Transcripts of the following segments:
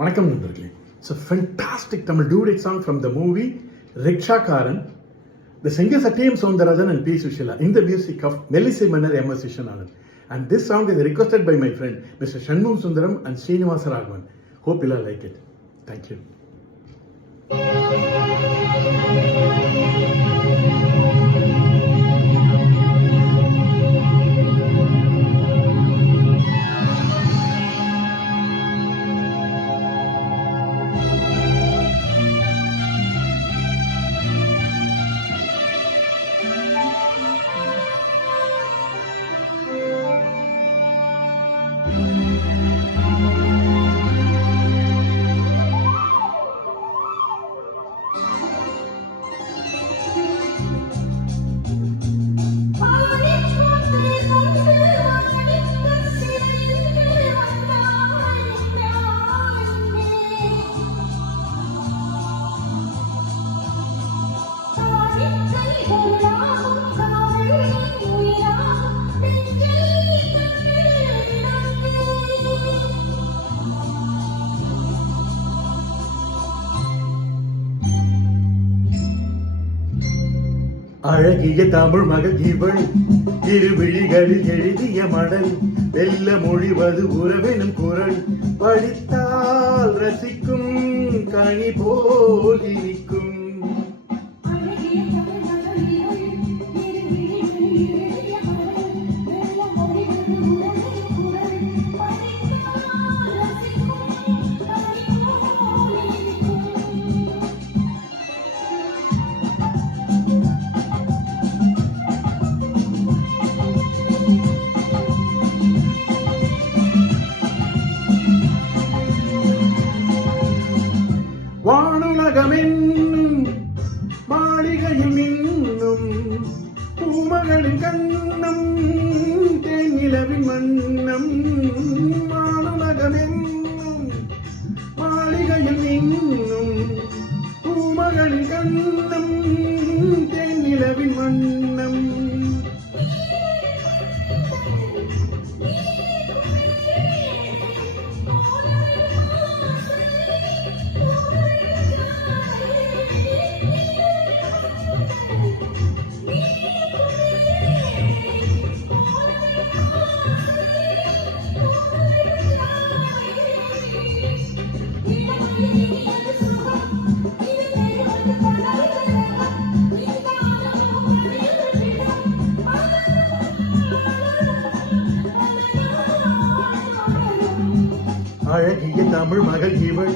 வணக்கம் நண்பர்களே. It's a fantastic Tamil duet song from the movie Riksha-karan. The singers are T.M. Soundarajan and P. Sushila in the music of Melissy Mannar M.S. Vishwanathan. And this song is requested by my friend Mr. Shanmugam Sundaram and Srinivasa Raghavan. Hope you'll like it. Thank you. அழகிய தமிழ் மகள் இவள் இருவிழிகளில் எழுதிய மடல் வெல்ல மொழிவது உறவெனும் குரல் படித்தால் ரசிக்கும் கனி போல் இனிக்கும். வானுலகமென்னும் மாளிகையும் இன்னும் பூமகளின் கண்ணம் தேனிலவின் மன்னம். வானுலகமென்னும் மாளிகையும் இன்னும் பூமகளின் கண்ணம் தேனிலவின் மன்னம். அழகிய தமிழ் மகள் இவள்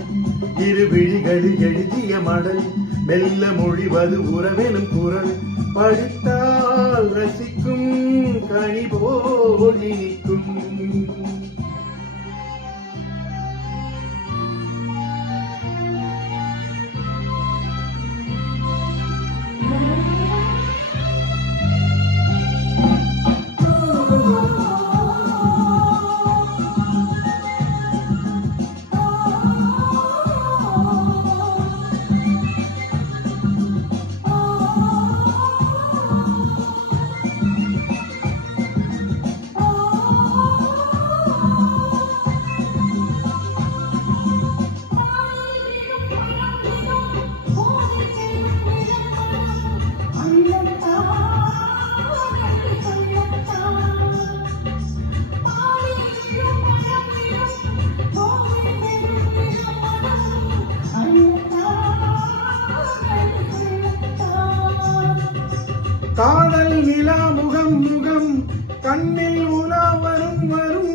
இருவிழிகளில் எழுதிய மடல் மெல்ல மொழிவது உறவெனும் குரல் படித்தால் ரசிக்கும் கனி போல் இனிக்கும். காதல் நிலா முகம் முகம் கண்ணில் உலா வரும் வரும்.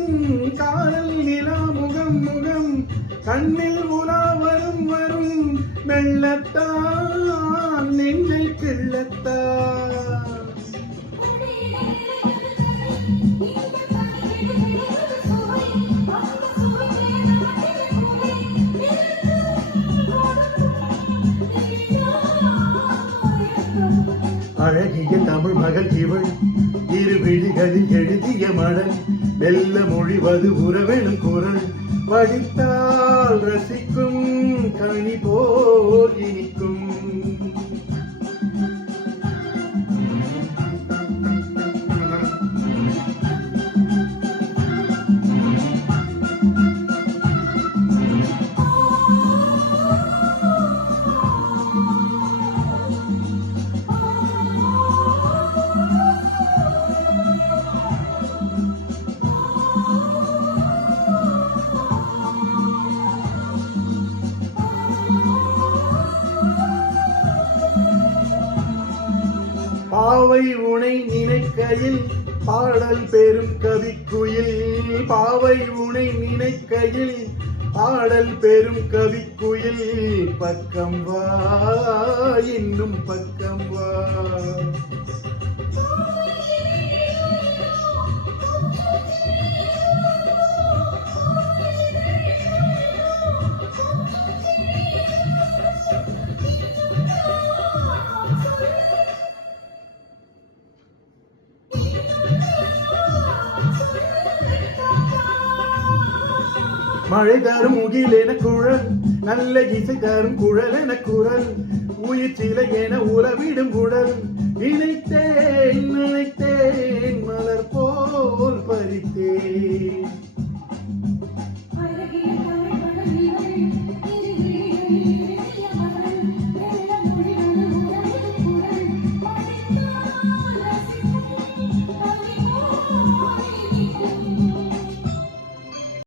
காதல் நிலா முகம் முகம் கண்ணில் உலா வரும் வரும். மெல்லத்தான் நெஞ்சை கிள்ளத்தான். அழகிய தமிழ் மகள் இவள் இருவிழிகளில் எழுதிய மடல் மெல்ல மொழிவது உறவெனும் குரல் படித்தால் ரசிக்கும் கனி போல் இனிக்கும். பாவை உனை நினைக்கையில் பாடல் பெரும் கவிக்குயில். பாவை உனை நினைக்கையில் பாடல் பெரும் கவிக்குயில். பக்கம் வா இன்னும் பக்கம் வா. மழை தரும் முகில் என குழல், நல்ல இசை தரும் குழல் என குரல், உயிர் சிலை என உறவிடும் உடல். நினைத்தேன் நினைத்தேன் மலர் போல் பறித்தேன்.